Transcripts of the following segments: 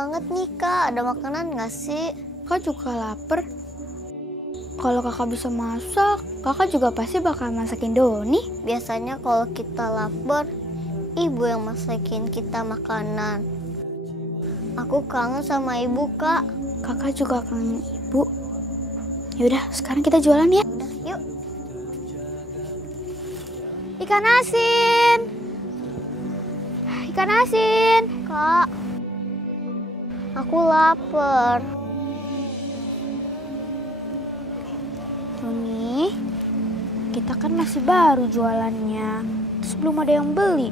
banget nih Kak, ada makanan nggak sih? Kak juga lapar. Kalau kakak bisa masak, kakak juga pasti bakal masakin Doni. Biasanya kalau kita lapar, ibu yang masakin kita makanan. Aku kangen sama ibu Kak. Kakak juga kangen ibu. Yaudah, sekarang kita jualan ya. Udah, yuk. Ikan asin. Ikan asin. Kak, aku lapar. Doni, kita kan masih baru jualannya. Terus belum ada yang beli.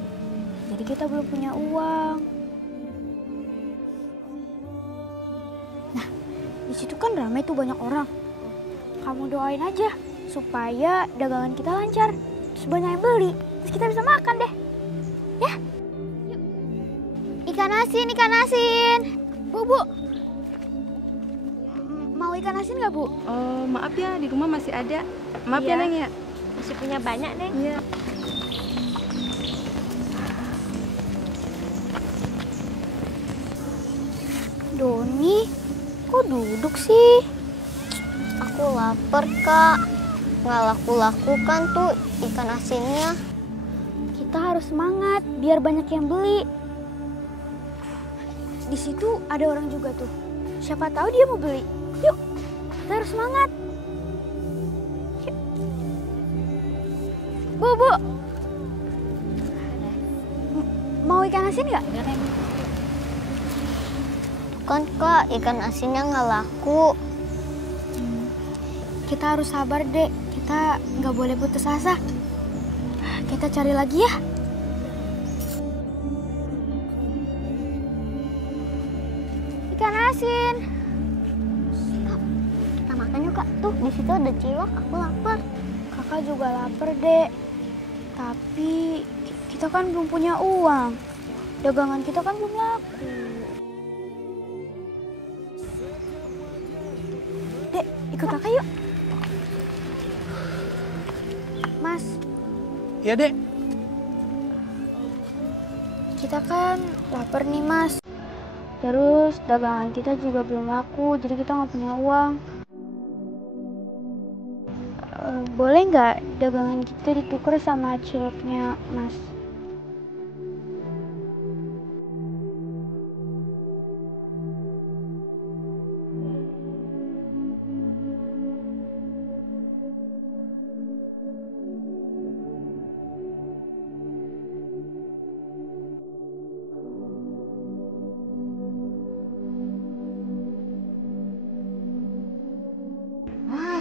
Jadi kita belum punya uang. Nah, di situ kan ramai tuh banyak orang. Kamu doain aja supaya dagangan kita lancar. Terus banyak yang beli. Terus kita bisa makan deh. Ya? Yuk. Ikan asin, ikan asin. Bu. Mau ikan asin nggak, Bu? Oh, maaf ya, di rumah masih ada. Maaf Iya. ya, Neng ya. Masih punya banyak, Neng. Iya. Doni, kok duduk sih? Aku lapar Kak. Nggak laku-laku kan tuh ikan asinnya. Kita harus semangat biar banyak yang beli. Di situ ada orang juga tuh. Siapa tahu dia mau beli. Yuk, kita harus semangat. Yuk. Bu. Mau ikan asin nggak? Tuh kan Kak, ikan asinnya nggak laku. Kita harus sabar, Dek. Kita nggak boleh putus asa. Kita cari lagi ya. Ikan asin. Kita makan yuk Kak. Tuh di situ ada cilok. Aku lapar. Kakak juga lapar, Dek. Tapi kita kan belum punya uang. Dagangan kita kan belum laku. Dek, ikut kakak yuk. Mas, Iya, Dek. kita kan lapar nih, Mas. Terus dagangan kita juga belum laku, jadi kita nggak punya uang. Boleh nggak dagangan kita ditukar sama ciloknya, Mas?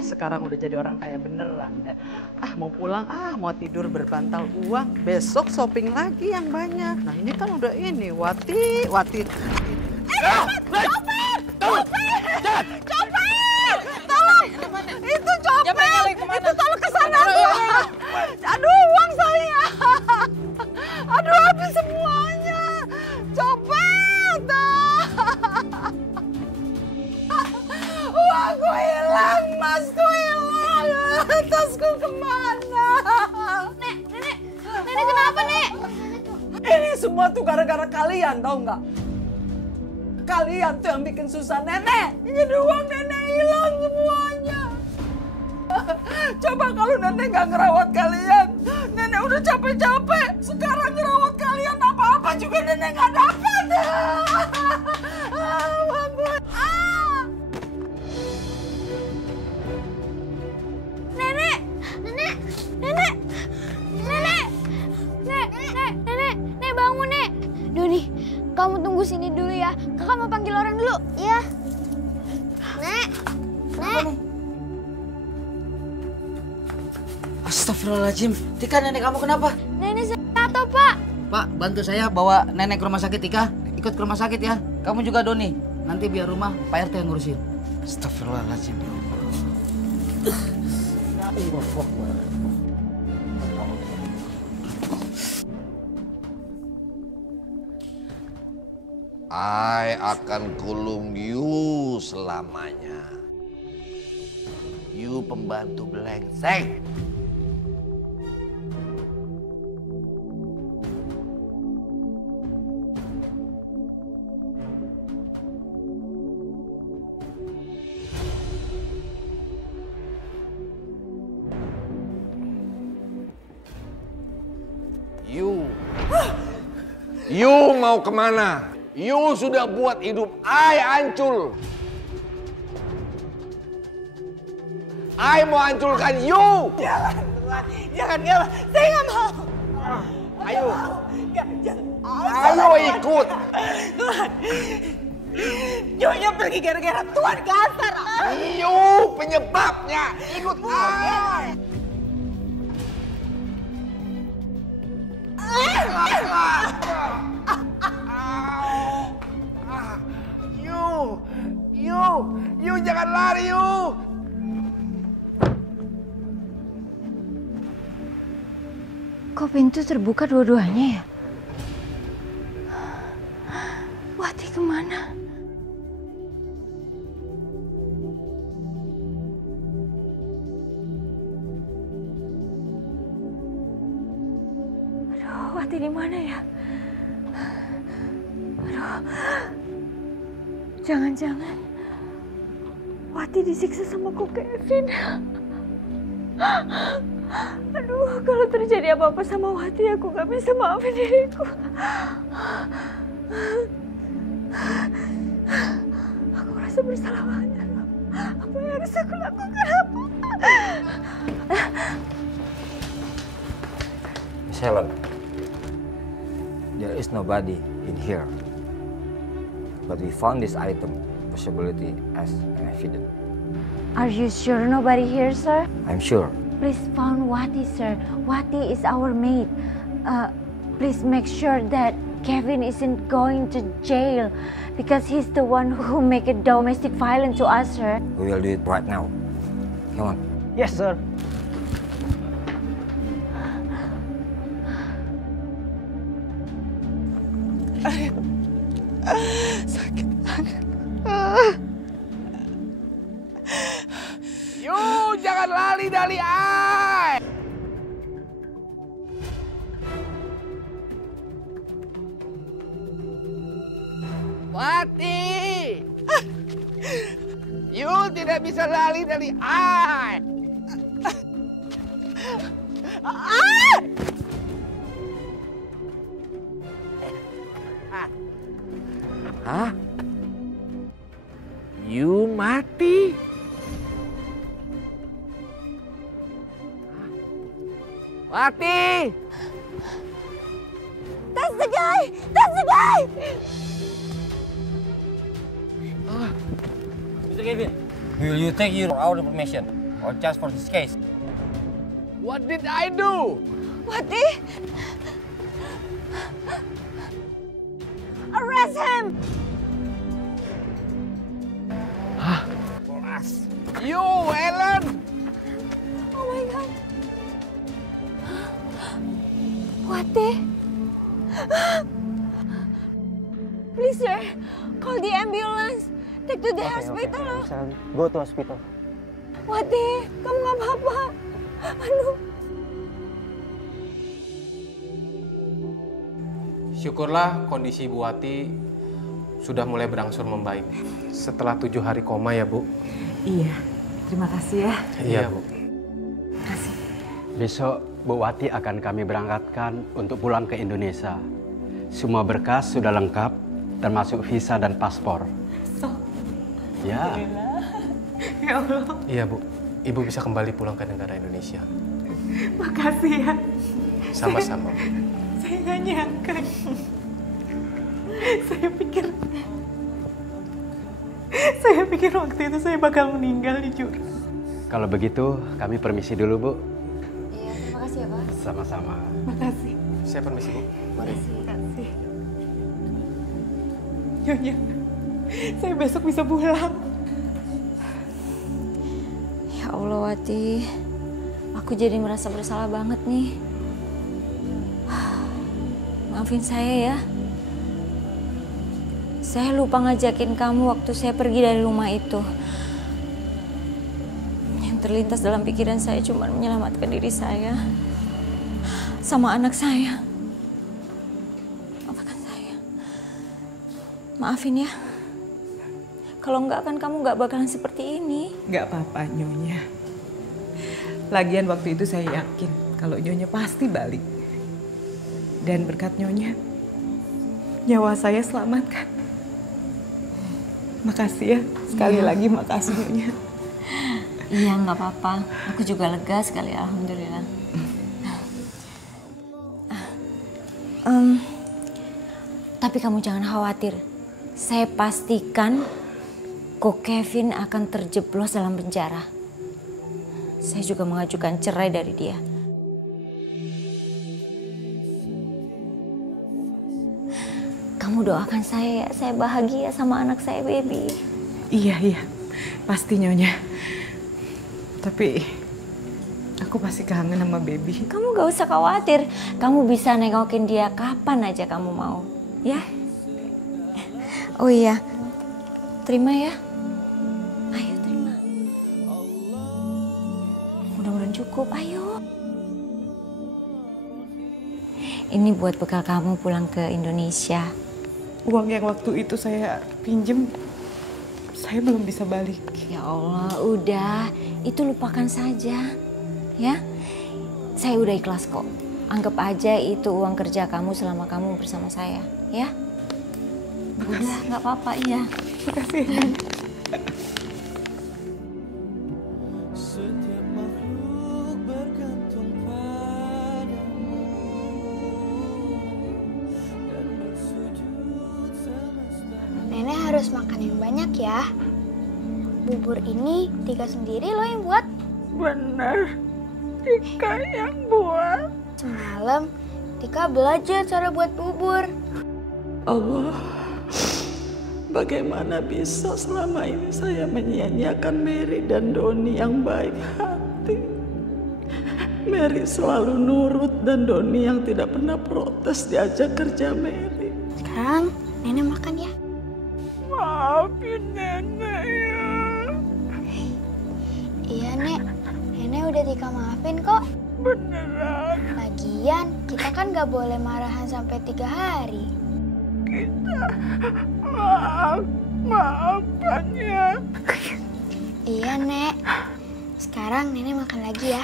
Sekarang udah jadi orang kaya beneran. Mau pulang, mau tidur berbantal uang. Besok shopping lagi yang banyak. Nah ini kan udah ini, Wati. Copet! Tolong! Itu copet! Itu tolong kesana tuh! Aduh, uang saya! Aduh, habis semuanya! Copet! Uangku hilang, masku hilang! Tasku kemana? Nenek kenapa, Nek? Ini semua tuh gara-gara kalian, tau nggak? Kalian tuh yang bikin susah nenek. Jadi uang nenek hilang semuanya. Coba kalau nenek nggak ngerawat kalian, nenek udah capek-capek. Sekarang ngerawat kalian apa-apa juga nenek nggak dapat. Uang gue. Nenek! Nek, bangun, Nek. Doni, kamu tunggu sini dulu ya. Kakak mau panggil orang dulu. Iya. Nek. Astagfirullahaladzim. Tika, nenek kamu kenapa? Nenek jatuh, Pak. Pak, bantu saya bawa nenek ke rumah sakit. Tika, ikut ke rumah sakit ya. Kamu juga, Doni. Nanti biar rumah Pak RT yang ngurusin. Astagfirullahaladzim. I akan kulung you selamanya. You pembantu belengseng. mau kemana? You sudah buat hidup I hancur. I mau hancurkan you. Jangan, saya nggak mau. Ayo. Jangan. Ayo ikut. Tuhan, Nyonya pergi gara-gara Tuhan kasar. You penyebabnya. Ikut I. You jangan lari you. Kok pintu terbuka dua-duanya ya? Wati kemana? Aduh, Wati di mana ya? Aduh, jangan-jangan Wati disiksa sama Ko Kevin. Aduh, kalau terjadi apa-apa sama Wati, aku gak bisa maafin diriku. Aku merasa bersalah banget. Apa yang harus aku lakukan? Miss Helen, there is nobody in here. But we found this item, possibility as an evidence. Are you sure nobody here, sir? I'm sure. Please found Wati, sir. Wati is our mate. Please make sure that Kevin isn't going to jail because he's the one who make a domestic violence to us, sir. We will do it right now. Come on. Yes, sir. Sakit banget. You jangan lari dari I. Wati. You tidak bisa lari dari I. Hah? You mati? Wati! That's the guy! That's the guy! Mr. Kevin, will you take your our information or just for this case? What did I do? Wati! Arrest him! You, Ellen! Oh my God! Wati! Please, sir, call the ambulance. Take to the hospital. Go to hospital. Wati, kamu nggak apa-apa. Aduh. Syukurlah kondisi Bu Wati sudah mulai berangsur membaik. Setelah 7 hari koma ya, Bu. Iya, terima kasih ya. Iya, Bu. Besok Bu Wati akan kami berangkatkan untuk pulang ke Indonesia. Semua berkas sudah lengkap, termasuk visa dan paspor. Ya. Ya Allah. Iya, Bu. Ibu bisa kembali pulang ke negara Indonesia. Makasih ya. Sama-sama, Bu. Saya nggak nyangka. Saya pikir waktu itu saya bakal meninggal di jurang. Kalau begitu, kami permisi dulu, Bu. Iya, terima kasih ya, Pak. Sama-sama. Makasih. Saya permisi, Bu. Mari. Makasih. Nyonya, saya besok bisa pulang. Ya Allah, Wati. Aku jadi merasa bersalah banget nih. Maafin saya ya. Saya lupa ngajakin kamu waktu saya pergi dari rumah itu. Yang terlintas dalam pikiran saya cuma menyelamatkan diri saya sama anak saya. Maafkan saya. Maafin ya. Kalau enggak kan kamu enggak bakalan seperti ini. Nggak apa-apa, Nyonya. Lagian waktu itu saya yakin kalau Nyonya pasti balik. Dan berkat Nyonya, nyawa saya selamatkan. Makasih ya, sekali lagi makasih Nyonya. Iya, nggak apa-apa. Aku juga lega sekali, alhamdulillah. Tapi kamu jangan khawatir. Saya pastikan Ko Kevin akan terjeblos dalam penjara. Saya juga mengajukan cerai dari dia. Kamu doakan saya ya, saya bahagia sama anak saya, baby. Iya, pasti Nyonya. Tapi aku pasti kangen sama baby. Kamu gak usah khawatir. Kamu bisa nengokin dia kapan aja kamu mau. Ya? Oh iya, terima ya. Ayo terima. Mudah-mudahan cukup, ayo. Ini buat bekal kamu pulang ke Indonesia. Uang yang waktu itu saya pinjem, saya belum bisa balik. Ya Allah, udah. Itu lupakan saja. Ya, saya udah ikhlas kok. Anggap aja itu uang kerja kamu selama kamu bersama saya. Ya? Udah, nggak apa-apa, iya. Makasih. Nenek harus makan yang banyak ya. Bubur ini Tika sendiri loh yang buat. Bener, Tika yang buat. Semalam Tika belajar cara buat bubur. Allah, bagaimana bisa selama ini saya menyia-nyiakan Mary dan Doni yang baik hati. Mary selalu nurut dan Doni yang tidak pernah protes diajak kerja Mary. Sekarang Nenek makan ya. Maafin Nenek ya. Iya Nek, Nenek udah Tika maafin kok. Beneran. Lagian kita kan gak boleh marahan sampai 3 hari. Kita maafkan ya. Iya Nek, sekarang Nenek makan lagi ya.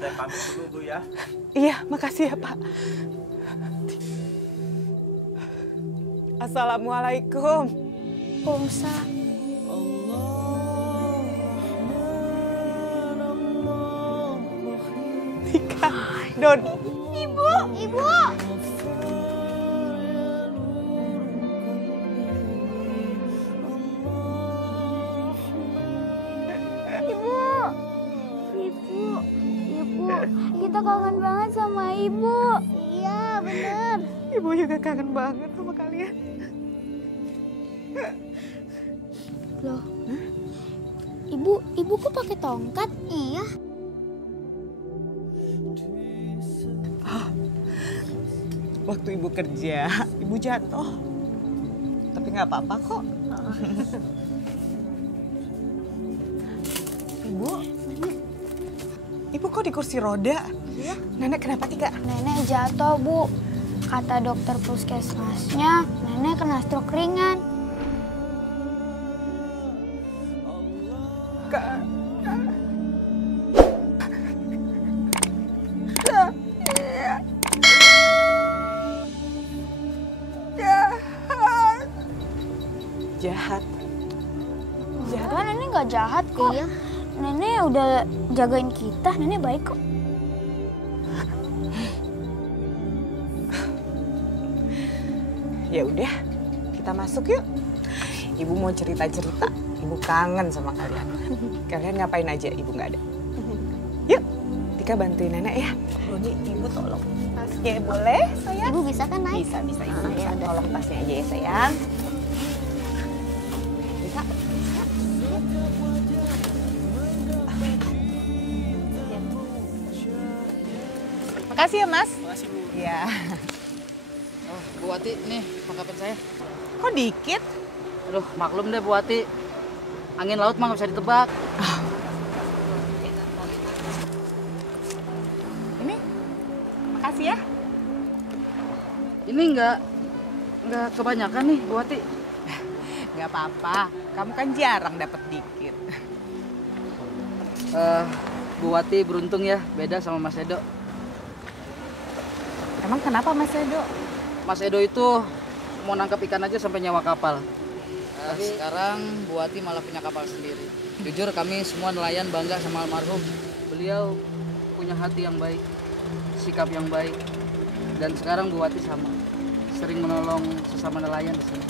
Saya pamit dulu Bu ya. Iya, makasih ya Pak. Assalamualaikum. Waalaikumsalam. Tika, Don. Ibu. Kita kangen banget sama Ibu. Iya, bener. Ibu juga kangen banget sama kalian. Loh, Ibu kok pakai tongkat? Iya. Waktu Ibu kerja, Ibu jatuh. Tapi nggak apa-apa kok. Ibu kok di kursi roda? Iya. Nenek kenapa Tika? Nenek jatuh, Bu. Kata dokter puskesmasnya, Nenek kena stroke ringan. Jahat. Jahat? Nenek nggak jahat kok. Iya. Nenek udah jagain kita, Nenek baik kok. Ya udah, kita masuk yuk. Ibu mau cerita-cerita. Ibu kangen sama kalian. Kalian ngapain aja? Ibu nggak ada. Yuk, Tika bantuin Nenek ya. Doni, Ibu tolong tasnya boleh, sayang? Ibu bisa kan naik? Bisa, Ibu bisa. Ya udah. Tolong tasnya aja ya, sayang. Bisa? Makasih ya, Mas. Makasih, Bu. Iya. Oh, Bu Wati, nih perlengkapan saya. Kok dikit? Aduh, maklum deh Bu Wati. Angin laut mah nggak bisa ditebak. Ini, makasih ya. Ini nggak kebanyakan nih Bu Wati. Nggak apa-apa, kamu kan jarang dapat dikit. Bu Wati beruntung ya, beda sama Mas Edo. Emang kenapa Mas Edo? Mas Edo itu mau nangkap ikan aja sampai nyewa kapal. Sekarang Bu Wati malah punya kapal sendiri. Jujur kami semua nelayan bangga sama almarhum. Beliau punya hati yang baik, sikap yang baik. Dan sekarang Bu Wati sama, sering menolong sesama nelayan di sini.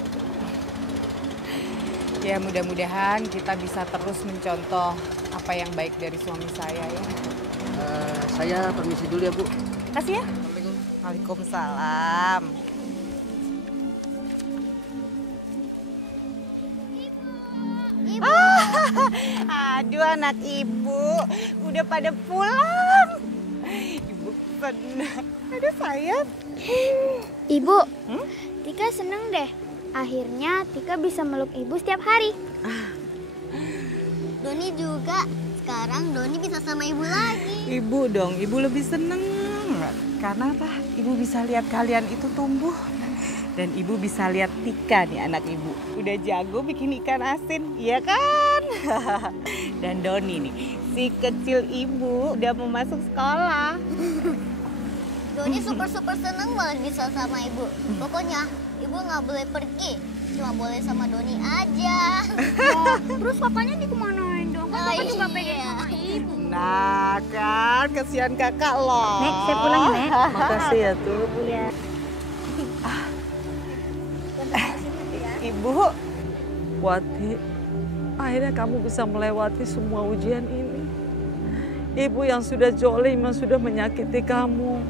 Ya mudah-mudahan kita bisa terus mencontoh apa yang baik dari suami saya ya. Saya permisi dulu ya Bu. Kasih ya. Waalaikumsalam. Ibu. Aduh anak ibu, udah pada pulang. Ibu senang. Aduh sayang. Ibu, Tika seneng deh. Akhirnya Tika bisa meluk ibu setiap hari. Doni juga. Sekarang Doni bisa sama ibu lagi. Ibu dong, ibu lebih seneng. Karena apa? Ibu bisa lihat kalian itu tumbuh. Dan ibu bisa lihat Tika nih anak ibu. Udah jago bikin ikan asin, iya kan? Dan Doni nih, si kecil ibu udah mau masuk sekolah. Doni super seneng banget bisa sama ibu. Pokoknya ibu nggak boleh pergi, cuma boleh sama Doni aja. Terus papanya dikemanain dong? Kan papa juga pengen sama ibu. Nah kan, kasihan kakak loh. Nek, saya pulang ya, Nek. Makasih ya tuh. Iya. Ibu, Wati, akhirnya kamu bisa melewati semua ujian ini. Ibu yang sudah zolim, yang sudah menyakiti kamu.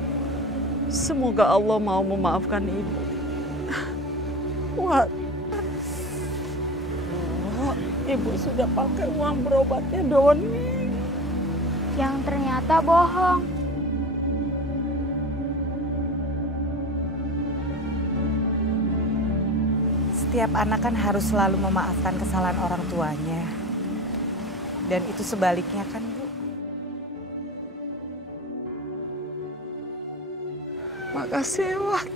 Semoga Allah mau memaafkan ibu. Wat, ibu sudah pakai uang berobatnya Doni. Yang ternyata bohong. Setiap anak kan harus selalu memaafkan kesalahan orang tuanya. Dan itu sebaliknya kan, Bu? Makasih, Wat.